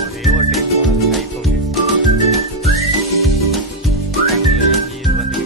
ஒரே ஒரு டைம் போனது ஐஃபோன். அங்கே வந்து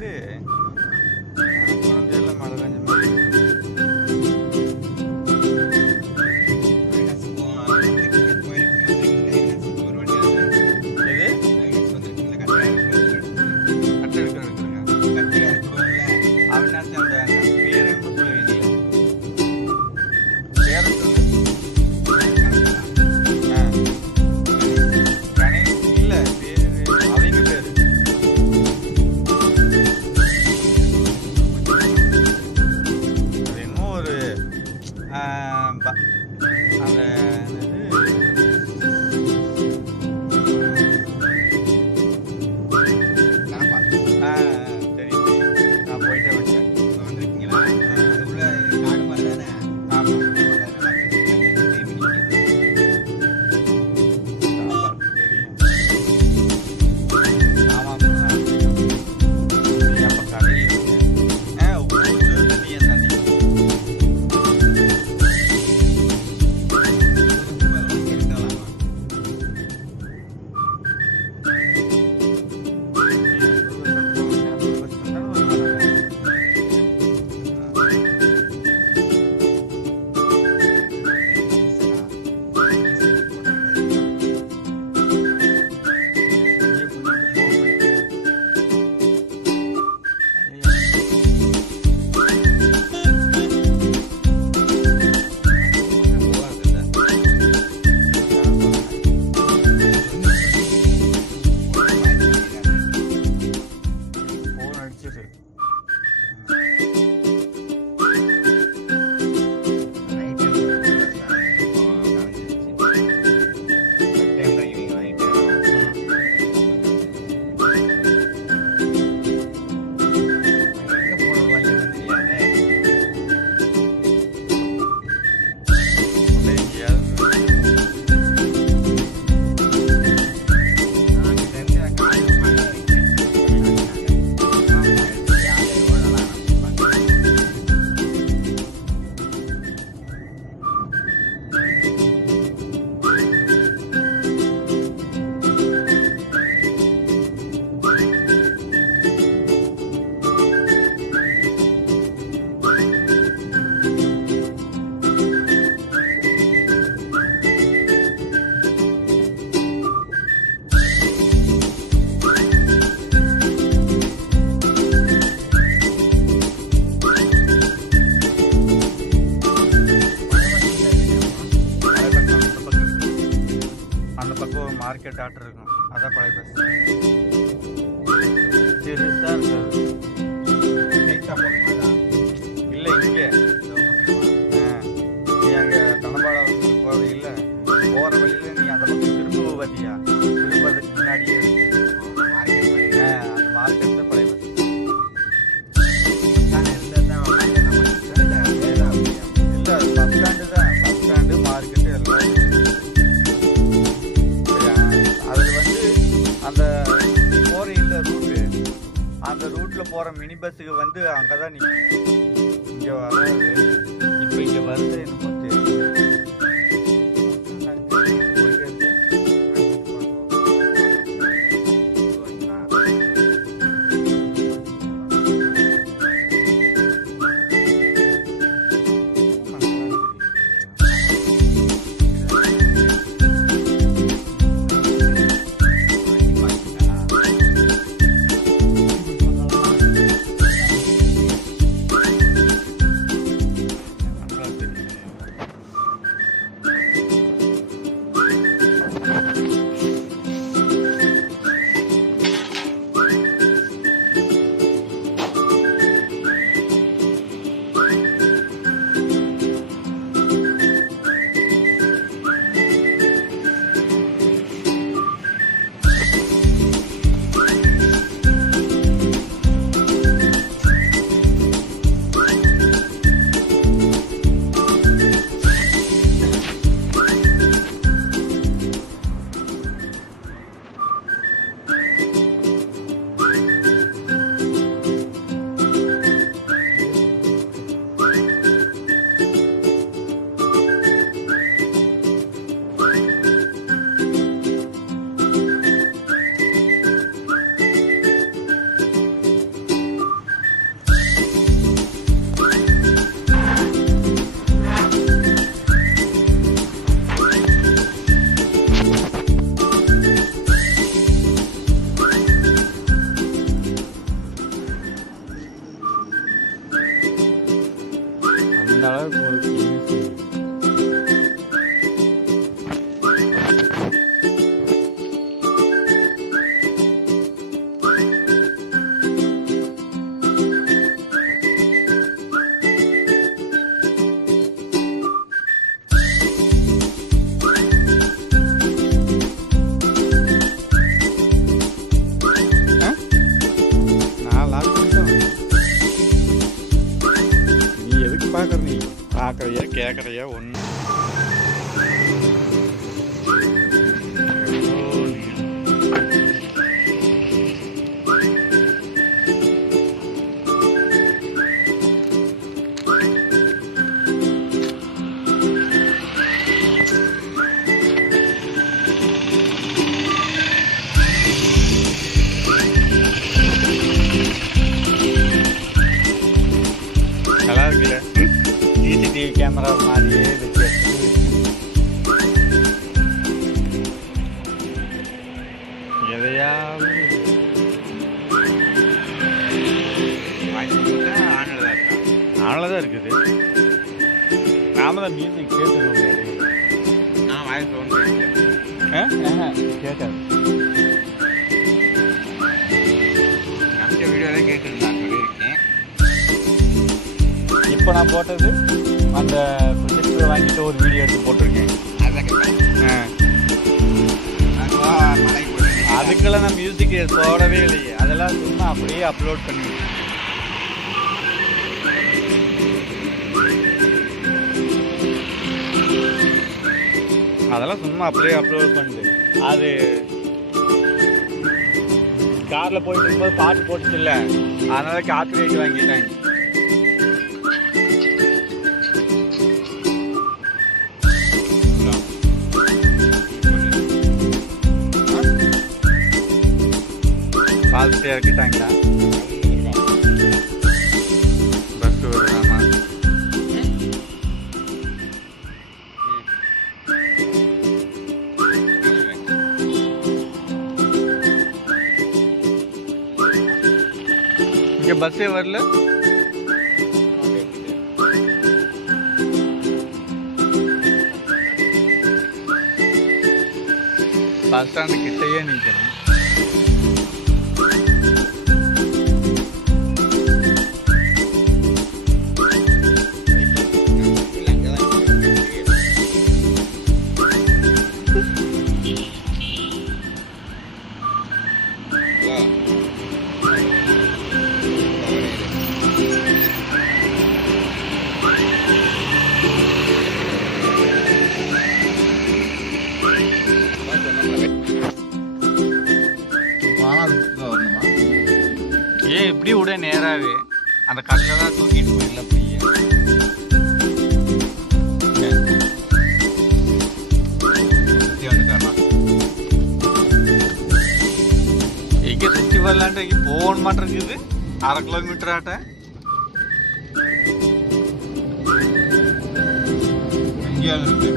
இருக்கு. குழந்தையெல்லாம் மழை பெஞ்ச மாதிரி மார்க்கெட் ஆட்ரு இருக்கும். அதான் பழைய பஸ் சிறுசா இருக்காது. இல்லை இங்கே நீ அங்கே தனபாடம் போகிறது இல்லை, போகிற வழியில் நீ அந்த பக்கம் திரும்ப பார்த்தியா, திரும்பதுக்கு முன்னாடியே அந்த மார்க்கெட் தான் பழைய பஸ். இல்லை பஸ் ஸ்டாண்டு தான், பஸ் ஸ்டாண்டு மார்க்கெட்டு எல்லாம். அந்த போகிற இல்லை ரூட்டு, அந்த ரூட்டில் போகிற மினி பஸ்ஸுக்கு வந்து அங்கே தான் நிற்கும். இங்கே வராது. இப்போ இங்கே வருது என்னமோ தெரியல. அளவுக்கு ஒரு பார்க்குறியா கேட்குறியா ஒன்று நல்லா இருக்குல்ல CCTV கேமரா மாதிரியே வச்சு எதையாவது ஆனில் தான் இருக்குது. நாம தான் மியூசிக் கேட்டுருவோம். நான் வாய்ஸ் கேட்காது. நம்ம வீடியோதான் கேட்குறது நான் சொல்லியிருக்கேன். இப்போ நான் போட்டது அந்த ப்ரொஜெக்டர் வாங்கிட்டு ஒரு வீடியோ எடுத்து போட்டிருக்கேன். அதுக்கெல்லாம் நான் மியூசிக் போடவே இல்லையே. அதெல்லாம் சும்மா அப்படியே அப்லோட் பண்ணி அதெல்லாம் சும்மா அப்படியே அப்லோட் பண்ணிட்டு அது காரில் போயிட்டு இருக்கும்போது பாட்டு போட்டுச்சு இல்லை, அதனால காப்பிரைட் வாங்கிட்டாங்க. பால்ஸ்டே இறக்கிட்டாங்களா? பஸ் வருதாமா? இங்கே பஸ்ஸே வரல. பஸ் ஸ்டாண்டு கிட்டையே நிற்கணும். ஏன் இப்படி விட நேராவே அந்த கல்லெல்லாம் தூக்கிட்டு போயிடல. அப்படியே எங்க சுற்றி வரலான்ட்டு போக மாட்டேங்குது. 1/2 கிலோமீட்டர் ஆட்ட எங்கேயாவது இருக்கு.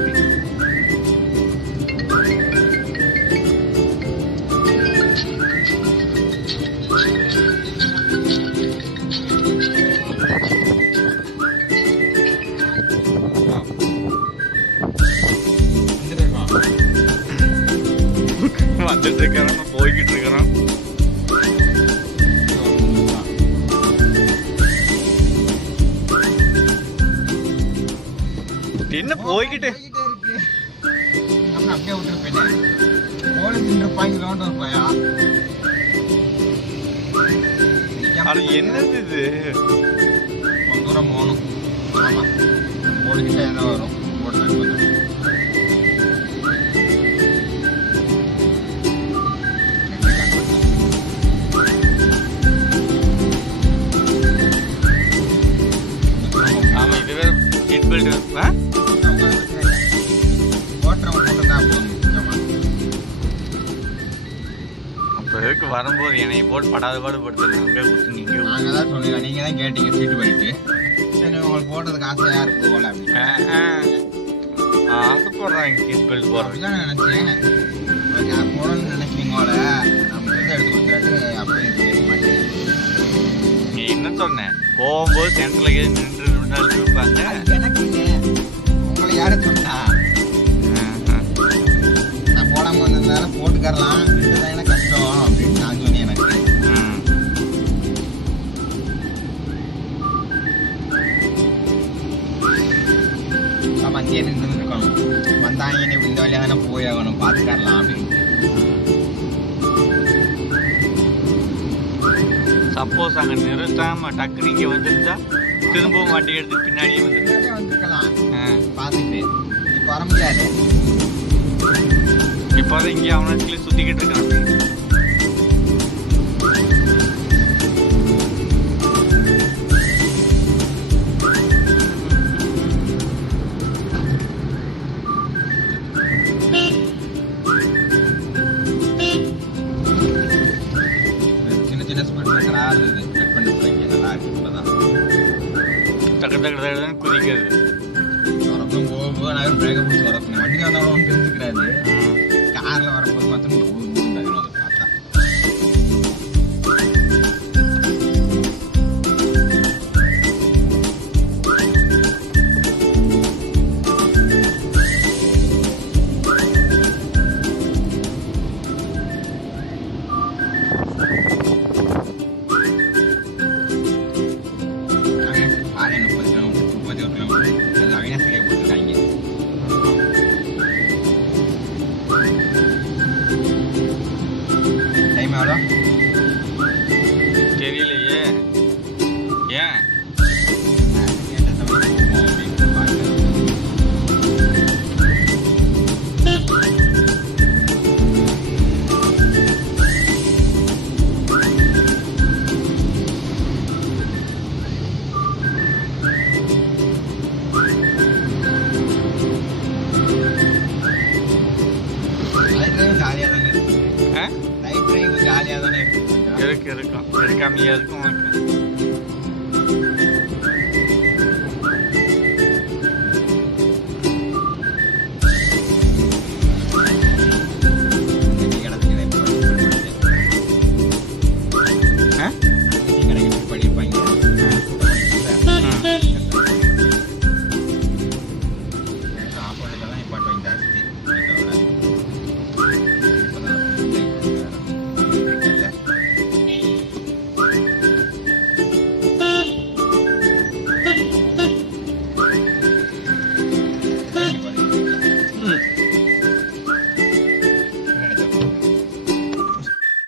வந்துட்டு இருக்கிறோம், போய்கிட்டு இருக்கிறோம். என்ன போய்கிட்டு அப்படியே விட்டுருப்பேன். அது என்னது இது? தூரம் போகணும். ஓடிக்கிட்டே என்ன வரும் வரும்போது என்னை போட்டு படாத பாடு படுத்துங்க. நாங்கள் தான் சொல்லிடுறோம், நீங்கள் தான் கேட்டீங்க சீட்டு போயிட்டு. சரி உங்களுக்கு போட்டதுக்கு ஆசையாக இருக்கு போல ஆசைப்படுறாங்க. சீட் பெல்ட் போடுறதுதான் நினச்சேன். போடணும்னு நினைக்கிறீங்க போல. நம்ம எடுத்து கொடுத்துட்டு அப்படியே மாட்டேன். நீ என்ன சொன்ன? போகும்போது சென்டரில் நின்று 2 நாள் இருப்பாங்க. எனக்கு உங்களை யாரை சொன்னா நான் போடாமல் வந்திருந்தாலும் போட்டுக்கரலாம், இதுதான் எனக்கு கஷ்டம் அப்படின்னு நான் சொன்னேன். எனக்கு நம்ம அங்கேயே நின்று இருக்கணும். வந்தாங்க நீ இந்த வழியாக தானே போய் ஆகணும், பார்த்துக்கரலாம் அப்படின்ட்டு. சப்போஸ் அங்கே நிறுத்தாம டக்குனு இங்கே வந்துருந்தா திரும்பவும் வண்டி எடுத்து பின்னாடியே வந்துருக்கலாம் பார்த்துட்டு. இப்போ வர முடியாது. இப்போதான் இங்கே அவனத்துல சுற்றிக்கிட்டு இருக்கான். டக்கு டக்கு டக்குன்னு குதிக்கிறது. வரப்பும் போக நான் பிரேக்கை பிடிச்சி வரப்பேன். வண்டிக்கு வந்தவங்க தெரிஞ்சுக்கிறாரு. காரில் வரும்போது மாத்திரம் பார்த்தா தெரியலையே. ஏன் இருக்கும் இருக்காமையா இருக்கும்.